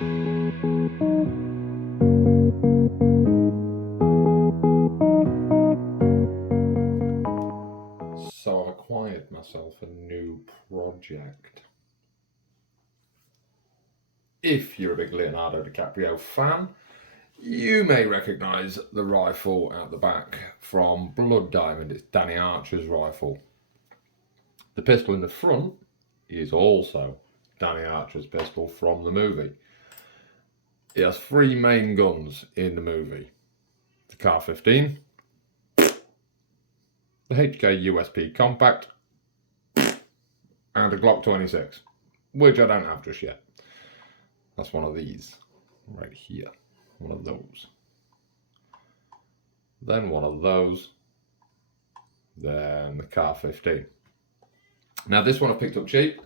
So I've acquired myself a new project. If you're a big Leonardo DiCaprio fan, you may recognise the rifle at the back from Blood Diamond. It's Danny Archer's rifle. The pistol in the front is also Danny Archer's pistol from the movie. It has three main guns in the movie. The car15, the HK USP Compact, and a Glock 26, which I don't have just yet. That's one of these, right here. One of those. Then one of those. Then the car15. Now this one I picked up cheap.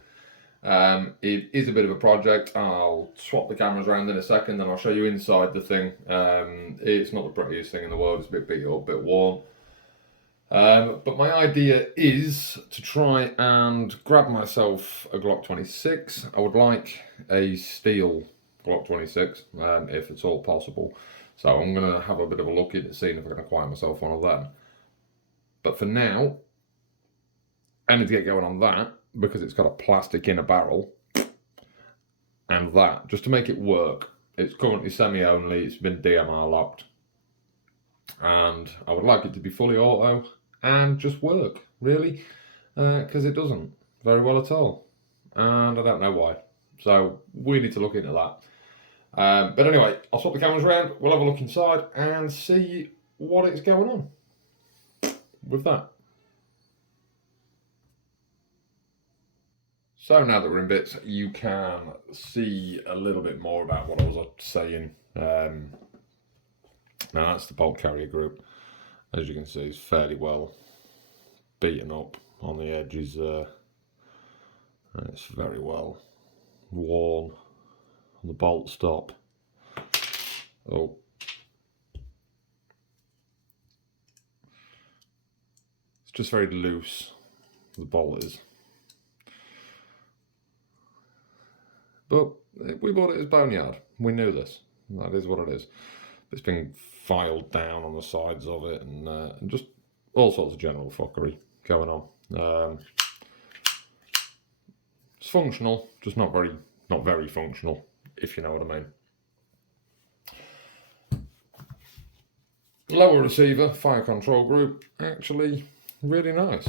It is a bit of a project. I'll swap the cameras around in a second and I'll show you inside the thing. It's not the prettiest thing in the world. It's a bit beat up, a bit worn. But my idea is to try and grab myself a Glock 26. I would like a steel Glock 26, if it's all possible. So I'm going to have a bit of a look into seeing if I can acquire myself one of them. But for now, I need to get going on that because it's got a plastic inner barrel. And that, just to make it work. It's currently semi-only, it's been DMR locked. And I would like it to be fully auto and just work, really. Because it doesn't very well at all. And I don't know why. So we need to look into that. But anyway, I'll swap the cameras around, we'll have a look inside and see what is going on with that. So now that we're in bits, you can see a little bit more about what I was saying. Now that's the bolt carrier group. As you can see, it's fairly well beaten up on the edges there. And it's very well worn on the bolt stop. Oh. It's just very loose, the bolt is. But we bought it as boneyard. We knew this. That is what it is. It's been filed down on the sides of it and just all sorts of general fuckery going on. It's functional, just not very functional, if you know what I mean. Lower receiver, fire control group, actually really nice.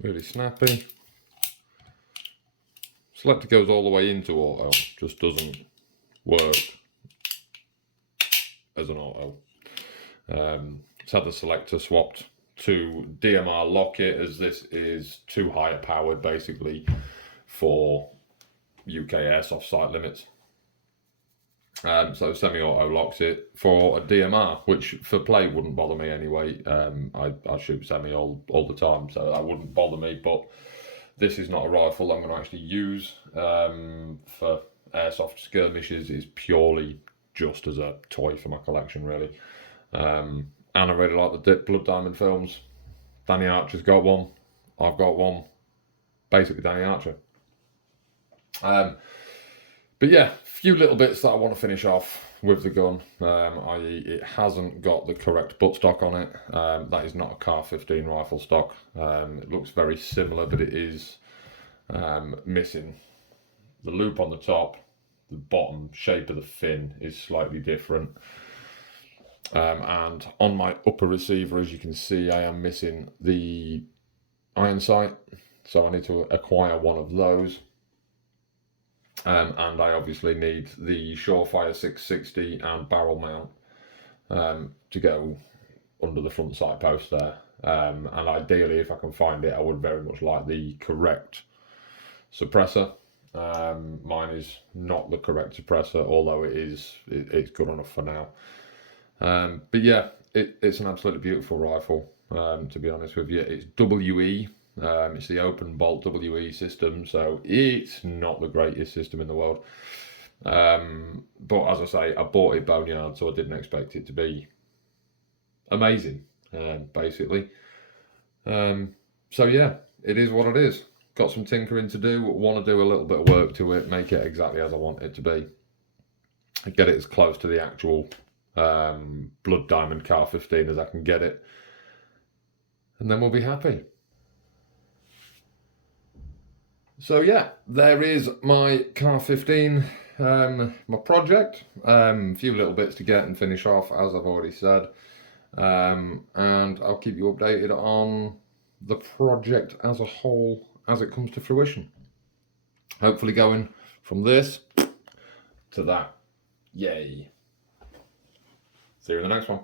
Really snappy. Selector goes all the way into auto, just doesn't work as an auto. It's had the selector swapped to DMR lock it, as this is too high a powered basically for UK airsoft sight limits. So semi-auto locks it for a DMR, which for play wouldn't bother me anyway. I shoot semi all the time, so that wouldn't bother me, but this is not a rifle I'm going to actually use for airsoft skirmishes. It's purely just as a toy for my collection, really. And I really like the Blood Diamond films. Danny Archer's got one. I've got one. Basically Danny Archer. But yeah, a few little bits that I want to finish off with the gun, i.e. it hasn't got the correct buttstock on it. That is not a car15 rifle stock. It looks very similar, but it is missing the loop on the top. The bottom shape of the fin is slightly different. And on my upper receiver, as you can see, I am missing the iron sight. So I need to acquire one of those. And I obviously need the Surefire 660 and barrel mount to go under the front sight post there. And ideally, if I can find it, I would very much like the correct suppressor. Mine is not the correct suppressor, although it's good enough for now. But yeah, it's an absolutely beautiful rifle, to be honest with you. It's WE. It's the open bolt WE system, so it's not the greatest system in the world. But as I say, I bought it boneyard, so I didn't expect it to be amazing, basically. So yeah, it is what it is. Got some tinkering to do, want to do a little bit of work to it, make it exactly as I want it to be. Get it as close to the actual Blood Diamond Car 15 as I can get it. And then we'll be happy. So yeah, there is my car 15, my project. A few little bits to get and finish off, as I've already said. And I'll keep you updated on the project as a whole as it comes to fruition. Hopefully going from this to that. Yay. See you in the next one.